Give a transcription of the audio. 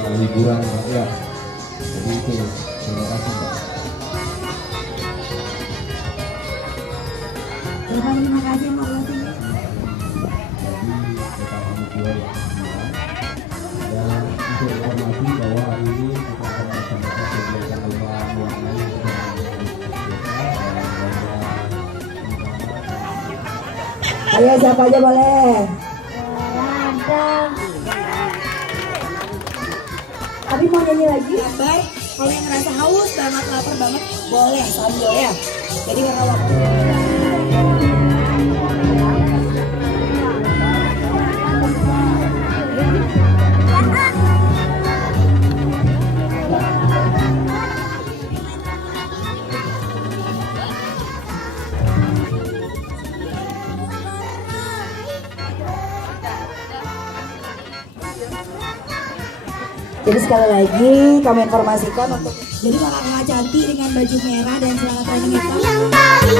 hiburan rakyat. Jadi itu terima kasih Mbak. Terima kasih Mbak Lati. Jadi kita pamit dua ya. Dan untuk informasi bahwa hari ini kita akan melaksanakan kegiatan lomba mewarnai Ayo siapa aja boleh. Tapi mau nyanyi lagi? Gambar. Kalau yang ngerasa haus banget, lapar banget, boleh sambil ya. Jadi karena waktu. Jadi sekali lagi kami informasikan untuk jadi kakak cantik dengan baju merah dan celana training hitam.